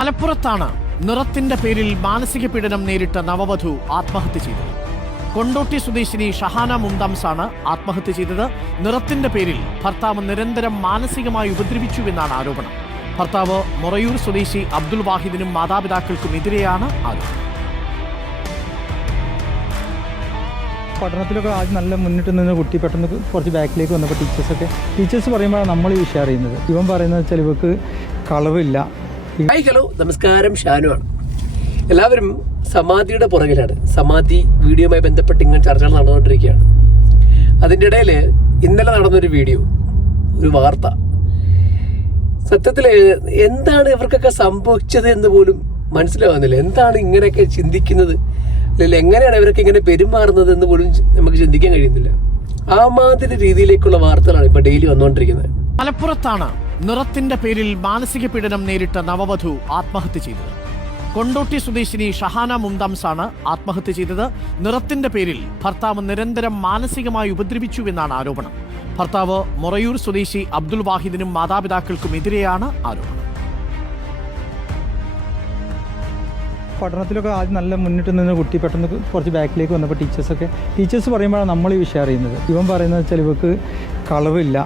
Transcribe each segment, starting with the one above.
മലപ്പുറത്താണ് നിറത്തിന്റെ പേരിൽ മാനസിക പീഡനം നേരിട്ട നവവധു ആത്മഹത്യ ചെയ്തത്. കൊണ്ടോട്ടി സ്വദേശിനി ഷഹാന മുംതാംസാണ് ആത്മഹത്യ ചെയ്തത്. നിറത്തിന്റെ പേരിൽ ഭർത്താവ് നിരന്തരം മാനസികമായി ഉപദ്രവിച്ചുവെന്നാണ് ആരോപണം. ഭർത്താവ് മൊറയൂർ സ്വദേശി അബ്ദുൽ വാഹിദിനും മാതാപിതാക്കൾക്കും മാതാപിതാക്കൾക്കുമെതിരെയാണ് ആരോപണം. പഠനത്തിലൊക്കെ ആദ്യം നല്ല മുന്നിട്ട് നിന്ന് കുട്ടി പെട്ടെന്ന് കുറച്ച് ബാക്കിലേക്ക് വന്നപ്പോൾ ടീച്ചേഴ്സൊക്കെ ടീച്ചേഴ്സ് പറയുമ്പോഴാണ് നമ്മൾ ഈ വിഷയം അറിയുന്നത്. ഇവൻ പറയുന്നത് വെച്ചാൽ ഇവക്ക് കളറില്ല ഹായ് ഹലോ നമസ്കാരം. ഷാനു ആണ്. എല്ലാവരും സമാധിയുടെ പുറകിലാണ്. സമാധി വീഡിയോയുമായി ബന്ധപ്പെട്ട് ഇങ്ങനെ ചർച്ചകൾ നടന്നുകൊണ്ടിരിക്കുകയാണ്. അതിന്റെ ഇടയിൽ ഇന്നലെ നടന്നൊരു വീഡിയോ ഒരു വാർത്ത. സത്യത്തിൽ എന്താണ് ഇവർക്കൊക്കെ സംഭവിച്ചത് എന്ന് പോലും മനസ്സിലാവുന്നില്ല. എന്താണ് ഇങ്ങനെയൊക്കെ ചിന്തിക്കുന്നത്? അല്ലെങ്കിൽ എങ്ങനെയാണ് ഇവരൊക്കെ ഇങ്ങനെ പെരുമാറുന്നത് എന്ന് പോലും നമുക്ക് ചിന്തിക്കാൻ കഴിയുന്നില്ല. ആ മാതിരി രീതിയിലേക്കുള്ള വാർത്തകളാണ് ഇപ്പൊ ഡെയിലി വന്നുകൊണ്ടിരിക്കുന്നത്. മലപ്പുറത്താണ് നിറത്തിന്റെ പേരിൽ മാനസിക പീഡനം നേരിട്ട നവവധു ആത്മഹത്യ ചെയ്തത്. കൊണ്ടോട്ടി സ്വദേശിനി ഷഹാന മുംതാംസാണ് ആത്മഹത്യ ചെയ്തത്. നിറത്തിന്റെ പേരിൽ ഭർത്താവ് നിരന്തരം മാനസികമായി ഉപദ്രവിച്ചുവെന്നാണ് ആരോപണം. ഭർത്താവ് മൊറയൂർ സ്വദേശി അബ്ദുൽ വാഹിദിനും മാതാപിതാക്കൾക്കും എതിരെയാണ് ആരോപണം. പഠനത്തിലൊക്കെ ആദ്യം നല്ല മുന്നിട്ട് നിന്ന് കുട്ടി പെട്ടെന്ന് കുറച്ച് ബാക്കിലേക്ക് വന്നപ്പോൾ ടീച്ചേഴ്സൊക്കെ ടീച്ചേഴ്സ് പറയുമ്പോഴാണ് നമ്മൾ ഈ വിഷയം അറിയുന്നത്. ഇവൻ പറയുന്നത് വെച്ചാൽ ഇവക്ക് കളറില്ല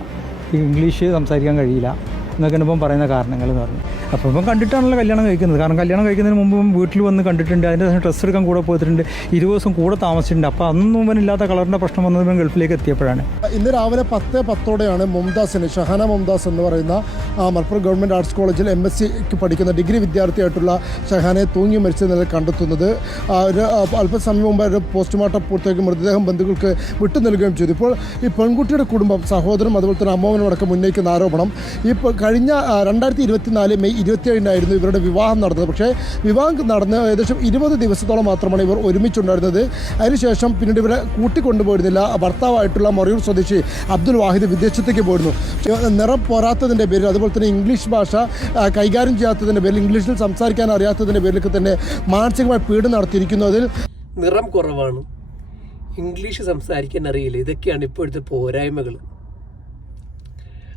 ഇംഗ്ലീഷ് സംസാരിക്കാൻ കഴിയില്ല എന്നൊക്കെ ഇപ്പം പറയുന്ന കാരണങ്ങൾ എന്ന് പറഞ്ഞു. അപ്പോൾ ഇപ്പം കണ്ടിട്ടാണല്ലോ കല്യാണം കഴിക്കുന്നത്. കാരണം കല്യാണം കഴിക്കുന്നതിന് മുമ്പ് വീട്ടിൽ വന്ന് കണ്ടിട്ടുണ്ട്. അതിന്റെ ശേഷം ഡ്രസ്സ് എടുക്കാൻ കൂടെ പോയിട്ടുണ്ട്. ഇരുപത് ദിവസം കൂടെ താമസിച്ചിട്ടുണ്ട്. അപ്പോൾ അന്നും ഇവനില്ലാത്ത കളറിന്റെ പ്രശ്നം വന്നത് ഇവൻ ഗൾഫിലേക്ക് എത്തിയപ്പോഴാണ്. ഇന്ന് രാവിലെ പത്ത് പത്തോടെയാണ് മുംതാസിന് ഷഹാന മുംതാസ് എന്ന് പറയുന്ന മലപ്പുറം ഗവൺമെന്റ് ആർട്സ് കോളേജിൽ എം എസ് സിക്ക് പഠിക്കുന്ന ഡിഗ്രി വിദ്യാർത്ഥിയായിട്ടുള്ള ഷഹാനെ തൂങ്ങി മരിച്ച നില കണ്ടെത്തുന്നത്. ഒരു അല്പസമയം മുമ്പ് ഒരു പോസ്റ്റ്മോർട്ടം പൂർത്തിയാക്കി മൃതദേഹം ബന്ധുക്കൾക്ക് വിട്ടു നൽകുകയും ചെയ്തു. ഇപ്പോൾ ഈ പെൺകുട്ടിയുടെ കുടുംബം സഹോദരനും അതുപോലെ തന്നെ അമ്മാവനുമടക്കം ഉന്നയിക്കുന്ന ആരോപണം പ- കഴിഞ്ഞ രണ്ടായിരത്തി ഇരുപത്തിനാല് മെയ് ഇരുപത്തിയേഴിനായിരുന്നു ഇവരുടെ വിവാഹം നടന്നത്. പക്ഷേ വിവാഹം നടന്ന് ഏകദേശം ഇരുപത് ദിവസത്തോളം മാത്രമാണ് ഇവർ ഒരുമിച്ചുണ്ടായിരുന്നത്. അതിനുശേഷം പിന്നീട് ഇവരെ കൂട്ടിക്കൊണ്ടുപോയിരുന്നില്ല. ഭർത്താവായിട്ടുള്ള മൊറയൂർ സ്വദേശി അബ്ദുൽ വാഹിദ് വിദേശത്തേക്ക് പോയിരുന്നു. നിറം പോരാത്തതിന്റെ പേരിൽ അതുപോലെ തന്നെ ഇംഗ്ലീഷ് ഭാഷ കൈകാര്യം ചെയ്യാത്തതിന്റെ പേരിൽ ഇംഗ്ലീഷിൽ സംസാരിക്കാൻ അറിയാത്തതിന്റെ പേരിലൊക്കെ തന്നെ മാനസികമായി പീഡനം നടത്തിയിരിക്കുന്നു അതിൽ. നിറം കുറവാണ്. ഇംഗ്ലീഷ് സംസാരിക്കാൻ അറിയില്ല. ഇതൊക്കെയാണ് ഇപ്പോഴത്തെ പോരായ്മകൾ.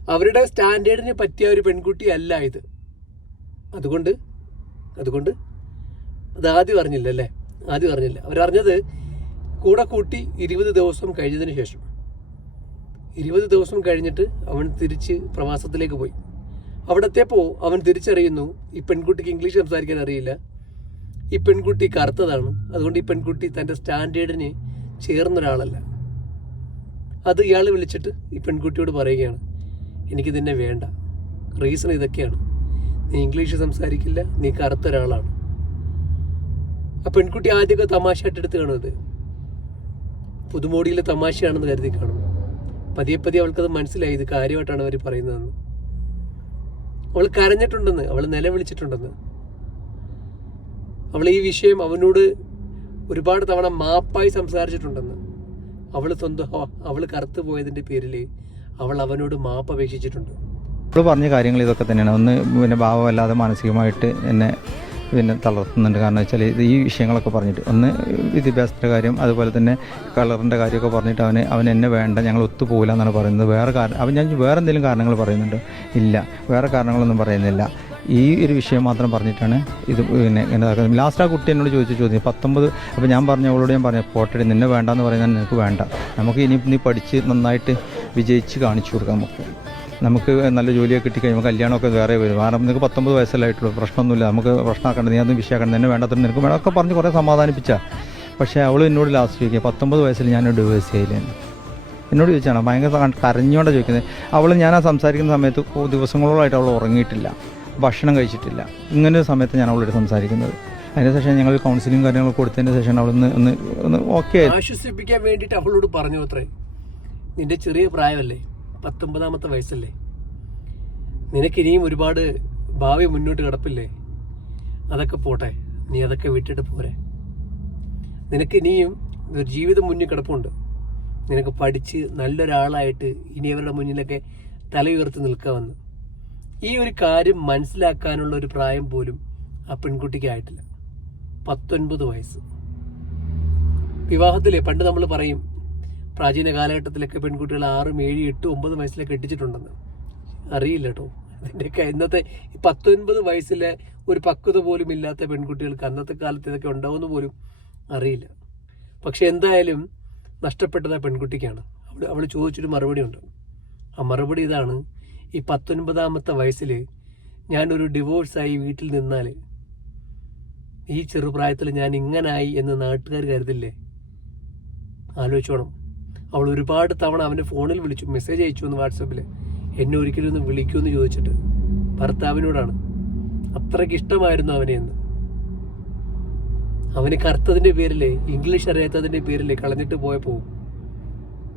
അവരുടെ സ്റ്റാൻഡേർഡിന് പറ്റിയ ഒരു പെൺകുട്ടിയല്ല ഇത്. അതുകൊണ്ട് അതുകൊണ്ട് അത് ആദ്യം അറിഞ്ഞില്ല അല്ലേ? ആദ്യം അറിഞ്ഞില്ല. അവരറിഞ്ഞത് കൂടെ കൂട്ടി ഇരുപത് ദിവസം കഴിഞ്ഞതിന് ശേഷം. ഇരുപത് ദിവസം കഴിഞ്ഞിട്ട് അവൻ തിരിച്ച് പ്രവാസത്തിലേക്ക് പോയി. അവിടത്തെപ്പോൾ അവൻ തിരിച്ചറിയുന്നു ഈ പെൺകുട്ടിക്ക് ഇംഗ്ലീഷ് സംസാരിക്കാൻ അറിയില്ല. ഈ പെൺകുട്ടി കറുത്തതാണ്. അതുകൊണ്ട് ഈ പെൺകുട്ടി തന്റെ സ്റ്റാൻഡേർഡിന് ചേർന്നൊരാളല്ല അത് ഇയാൾ വിളിച്ചിട്ട് ഈ പെൺകുട്ടിയോട് പറയുകയാണ് എനിക്ക് നിന്നെ വേണ്ട. റീസൺ ഇതൊക്കെയാണ്. നീ ഇംഗ്ലീഷ് സംസാരിക്കില്ല. നീ കറുത്ത ഒരാളാണ് ആ പെൺകുട്ടി ആദ്യമൊക്കെ തമാശയായിട്ട് എടുത്ത് കാണുന്നത്. പുതുമോടിയിലെ തമാശയാണെന്ന് കരുതി കാണും. പതിയെ പതിയെ അവൾക്കത് മനസ്സിലായി. ഇത് കാര്യമായിട്ടാണ് അവർ പറയുന്നതെന്ന്. അവൾ കരഞ്ഞിട്ടുണ്ടെന്ന്. അവൾ നിലവിളിച്ചിട്ടുണ്ടെന്ന്. അവൾ ഈ വിഷയം അവനോട് ഒരുപാട് തവണ മാപ്പായി സംസാരിച്ചിട്ടുണ്ടെന്ന്. അവൾ സ്വന്തം അവൾ കറുത്തു പോയതിന്റെ പേരിൽ അവൾ അവനോട് മാപ്പ് അപേക്ഷിച്ചിട്ടുണ്ട്. ഇപ്പോൾ പറഞ്ഞ കാര്യങ്ങൾ ഇതൊക്കെ തന്നെയാണ്. ഒന്ന് പിന്നെ ഭാവമല്ലാതെ മാനസികമായിട്ട് എന്നെ പിന്നെ തളർത്തുന്നുണ്ട്. കാരണം വെച്ചാൽ ഈ വിഷയങ്ങളൊക്കെ പറഞ്ഞിട്ട് ഒന്ന് വിദ്യാഭ്യാസത്തിന്റെ കാര്യം അതുപോലെ തന്നെ കളറിന്റെ കാര്യമൊക്കെ പറഞ്ഞിട്ട് അവന് അവൻ എന്നെ വേണ്ട ഞങ്ങൾ ഒത്തുപോകില്ല എന്നാണ് പറയുന്നത്. വേറെ കാരണം അവൻ ഞാൻ വേറെ എന്തെങ്കിലും കാരണങ്ങൾ പറയുന്നുണ്ട്? ഇല്ല. വേറെ കാരണങ്ങളൊന്നും പറയുന്നില്ല. ഈ ഒരു വിഷയം മാത്രം പറഞ്ഞിട്ടാണ് ഇത് പിന്നെ ഇങ്ങനെ ലാസ്റ്റ് ആ കുട്ടി എന്നോട് ചോദിച്ചു ചോദ്യം പത്തൊമ്പത് അപ്പോൾ ഞാൻ പറഞ്ഞ അവളോട് ഞാൻ പറഞ്ഞു പോട്ടടി നിന്നെ വേണ്ടാന്ന് പറയുന്നത് നിനക്ക് വേണ്ട. നമുക്ക് ഇനി നീ പഠിച്ച് നന്നായിട്ട് വിജയിച്ച് കാണിച്ചു കൊടുക്കാം നമുക്ക്. നമുക്ക് നല്ല ജോലിയൊക്കെ കിട്ടിക്കഴിയുമ്പോൾ കല്യാണമൊക്കെ വേറെ വരും. കാരണം നിനക്ക് പത്തൊമ്പത് വയസ്സല്ലായിട്ടുള്ളൂ പ്രശ്നമൊന്നുമില്ല. നമുക്ക് പ്രശ്നമാക്കണ്ട. നീ അതൊന്നും വിഷയമാക്കണം എന്നെ വേണ്ടത്ര നിനക്ക് വേണമൊക്കെ പറഞ്ഞ് കുറേ സമാധാനിപ്പിച്ച. പക്ഷേ അവൾ എന്നോട് ലാസ്റ്റ് ചോദിക്കുക പത്തൊമ്പത് വയസ്സിൽ ഞാൻ ഡിവേഴ്സ് ചെയ്യില്ലെന്ന് എന്നോട് ചോദിച്ചാണ്. ഭയങ്കര കരഞ്ഞോണ്ടാണ് ചോദിക്കുന്നത്. അവൾ ഞാൻ ആ സംസാരിക്കുന്ന സമയത്ത് ദിവസങ്ങളോളായിട്ട് അവൾ ഉറങ്ങിയിട്ടില്ല. ഭക്ഷണം കഴിച്ചിട്ടില്ല. ഇങ്ങനെ സമയത്ത് ഞാൻ അവളോട് സംസാരിക്കുന്നത്. അതിന് ശേഷം ഞങ്ങൾ കൗൺസിലിംഗ് കാര്യങ്ങളൊക്കെ കൊടുത്തതിന് ശേഷം അവളൊന്ന് ഒന്ന് ഒന്ന് ഓക്കെ ആശ്വസിപ്പിക്കാൻ വേണ്ടിയിട്ട് അവളോട് പറഞ്ഞു അത്രേ? നിന്റെ ചെറിയ പ്രായമല്ലേ? പത്തൊമ്പതാമത്തെ വയസ്സല്ലേ? നിനക്ക് ഇനിയും ഒരുപാട് ഭാവി മുന്നോട്ട് കിടപ്പില്ലേ? അതൊക്കെ പോട്ടെ നീ അതൊക്കെ വിട്ടിട്ട് പോരെ. നിനക്ക് ഇനിയും ഒരു ജീവിതം മുന്നിൽ കിടപ്പുണ്ട്. നിനക്ക് പഠിച്ച് നല്ലൊരാളായിട്ട് ഇനി അവരുടെ മുന്നിലൊക്കെ തലയുയർത്തി നിൽക്കാമെന്ന്. ഈ ഒരു കാര്യം മനസ്സിലാക്കാനുള്ള ഒരു പ്രായം പോലും ആ പെൺകുട്ടിക്കായിട്ടില്ല പത്തൊൻപത് വയസ്സ്. വിവാഹത്തിലെ പണ്ട് നമ്മൾ പറയും പ്രാചീന കാലഘട്ടത്തിലൊക്കെ പെൺകുട്ടികൾ ആറും ഏഴും എട്ടും ഒമ്പത് വയസ്സിലൊക്കെ എട്ടിച്ചിട്ടുണ്ടെന്ന് അറിയില്ല കേട്ടോ ഇതിന്റെയൊക്കെ ഇന്നത്തെ പത്തൊൻപത് വയസ്സിലെ ഒരു പക്വത പോലും ഇല്ലാത്ത പെൺകുട്ടികൾക്ക് അന്നത്തെ കാലത്ത് ഇതൊക്കെ ഉണ്ടാവുമെന്ന് പോലും അറിയില്ല. പക്ഷെ എന്തായാലും നഷ്ടപ്പെട്ടത് ആ പെൺകുട്ടിക്കാണ്. അവൾ അവൾ ചോദിച്ചൊരു മറുപടി ഉണ്ട്. ആ മറുപടി ഇതാണ്. ഈ പത്തൊൻപതാമത്തെ വയസ്സിൽ ഞാനൊരു ഡിവോഴ്സായി വീട്ടിൽ നിന്നാൽ ഈ ചെറുപ്രായത്തിൽ ഞാൻ ഇങ്ങനായി എന്ന് നാട്ടുകാർ കരുതില്ലേ? ആലോചിച്ചോണം. അവൾ ഒരുപാട് തവണ അവന്റെ ഫോണിൽ വിളിച്ചു മെസ്സേജ് അയച്ചു എന്ന് വാട്സപ്പിൽ എന്നെ ഒരിക്കലും ഒന്ന് വിളിക്കുമെന്ന് ചോദിച്ചിട്ട് ഭർത്താവിനോടാണ്. അത്രയ്ക്ക് ഇഷ്ടമായിരുന്നു അവനെ എന്ന്. അവന് കറുത്തതിന്റെ പേരിൽ ഇംഗ്ലീഷ് അറിയാത്തതിന്റെ പേരിൽ കളഞ്ഞിട്ട് പോയപ്പോൾ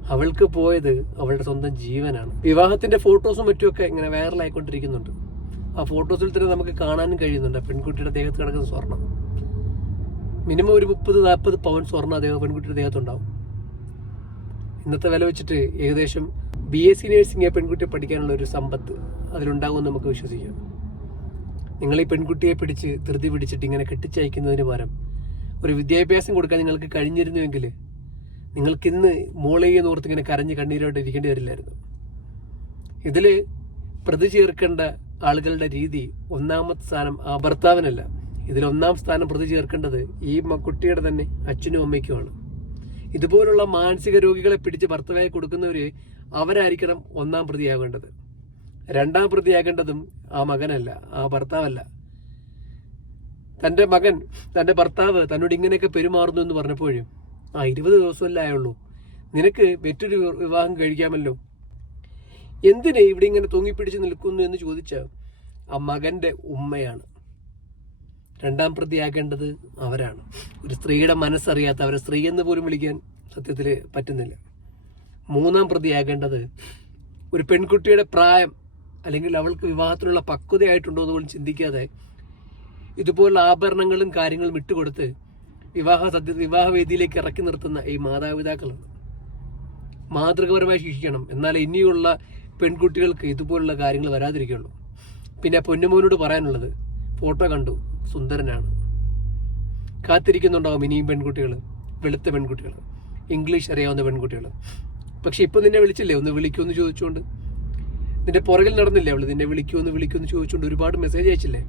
അവൾക്ക് പോയത് അവളുടെ സ്വന്തം ജീവനാണ്. വിവാഹത്തിന്റെ ഫോട്ടോസും മറ്റുമൊക്കെ ഇങ്ങനെ വൈറലായിക്കൊണ്ടിരിക്കുന്നുണ്ട് ആ ഫോട്ടോസിൽ തന്നെ നമുക്ക് കാണാനും കഴിയുന്നുണ്ട്. പെൺകുട്ടിയുടെ ദേഹത്ത് കിടക്കുന്ന സ്വർണം. മിനിമം ഒരു മുപ്പത് നാൽപ്പത് പവൻ സ്വർണം പെൺകുട്ടിയുടെ ദേഹത്തുണ്ടാവും. ഇന്നത്തെ വില വെച്ചിട്ട് ഏകദേശം ബി എസ് സി നേഴ്സിംഗ് പെൺകുട്ടി പെൺകുട്ടിയെ പഠിക്കാനുള്ള ഒരു സമ്പത്ത് അതിലുണ്ടാകുമെന്ന് നമുക്ക് വിശ്വസിക്കാം. നിങ്ങൾ ഈ പെൺകുട്ടിയെ പിടിച്ച് ധൃതി പിടിച്ചിട്ട് ഇങ്ങനെ കെട്ടിച്ചയക്കുന്നതിന് പകരം ഒരു വിദ്യാഭ്യാസം കൊടുക്കാൻ നിങ്ങൾക്ക് കഴിഞ്ഞിരുന്നുവെങ്കിൽ നിങ്ങൾക്ക് ഇന്ന് മോളെയെ ഓർത്ത് ഇങ്ങനെ കരഞ്ഞ് കണ്ണീരോട്ട് ഇരിക്കേണ്ടി വരില്ലായിരുന്നു. ഇതിൽ പ്രതി ചേർക്കേണ്ട ആളുകളുടെ രീതി ഒന്നാമത്തെ സ്ഥാനം ആ ഭർത്താവിനല്ല. ഇതിൽ ഒന്നാം സ്ഥാനം പ്രതി ചേർക്കേണ്ടത് ഈ കുട്ടിയുടെ തന്നെ അച്ഛനും അമ്മയ്ക്കുമാണ്. ഇതുപോലുള്ള മാനസിക രോഗികളെ പിടിച്ച് ഭർത്താവായി കൊടുക്കുന്നവര് അവരായിരിക്കണം ഒന്നാം പ്രതിയാകേണ്ടത്. രണ്ടാം പ്രതിയാകേണ്ടതും ആ മകനല്ല ആ ഭർത്താവല്ല. തന്റെ മകൻ തന്റെ ഭർത്താവ് തന്നോട് ഇങ്ങനെയൊക്കെ പെരുമാറുന്നു എന്ന് പറഞ്ഞപ്പോഴും ആ ഇരുപത് ദിവസമല്ലേ ആയുള്ളൂ നിനക്ക് മറ്റൊരു വിവാഹം കഴിക്കാമല്ലോ. എന്തിനെ ഇവിടെ ഇങ്ങനെ തൂങ്ങിപ്പിടിച്ച് നിൽക്കുന്നു എന്ന് ചോദിച്ച ആ മകന്റെ ഉമ്മയാണ്. രണ്ടാം പ്രതിയാകേണ്ടത് അവരാണ്. ഒരു സ്ത്രീയുടെ മനസ്സറിയാത്ത അവരെ സ്ത്രീ എന്ന് പോലും വിളിക്കാൻ സത്യത്തിൽ പറ്റുന്നില്ല. മൂന്നാം പ്രതിയാകേണ്ടത് ഒരു പെൺകുട്ടിയുടെ പ്രായം അല്ലെങ്കിൽ അവൾക്ക് വിവാഹത്തിനുള്ള പക്വതയായിട്ടുണ്ടോ എന്ന് ചിന്തിക്കാതെ ഇതുപോലുള്ള ആഭരണങ്ങളും കാര്യങ്ങളും ഇട്ടുകൊടുത്ത് വിവാഹ സദ്യ വിവാഹവേദിയിലേക്ക് ഇറക്കി നിർത്തുന്ന ഈ മാതാപിതാക്കളാണ്. മാതൃകപരമായി ശിക്ഷിക്കണം. എന്നാൽ ഇനിയുള്ള പെൺകുട്ടികൾക്ക് ഇതുപോലുള്ള കാര്യങ്ങൾ വരാതിരിക്കുള്ളൂ. പിന്നെ പൊന്നുമോനോട് പറയാനുള്ളത് ഫോട്ടോ കണ്ടു. സുന്ദരനാണ്. കാത്തിരിക്കുന്നുണ്ടാവും ഇനിയും പെൺകുട്ടികൾ വെളുത്ത പെൺകുട്ടികൾ ഇംഗ്ലീഷ് അറിയാവുന്ന പെൺകുട്ടികൾ പക്ഷെ ഇപ്പം നിന്നെ വിളിച്ചില്ലേ? ഒന്ന് വിളിക്കുമെന്ന് ചോദിച്ചുകൊണ്ട് നിന്റെ പുറകിൽ നടന്നില്ലേ അവൾ? നിന്നെ വിളിക്കുമെന്ന് വിളിക്കുമെന്ന് ചോദിച്ചുകൊണ്ട് ഒരുപാട് മെസ്സേജ് അയച്ചില്ലേ?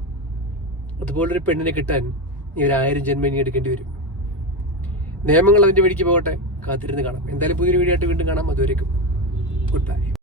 അതുപോലൊരു പെണ്ണിനെ കിട്ടാൻ നീ ഒരു ആയിരം ജന്മം ഇനി എടുക്കേണ്ടി വരും. നിയമങ്ങൾ അതിന്റെ വഴിക്ക് പോകട്ടെ. കാത്തിരുന്ന് കാണാം. എന്തായാലും പുതിയൊരു വീഡിയോ ആയിട്ട് വീണ്ടും കാണാം. അതുവരേക്കും. Good bye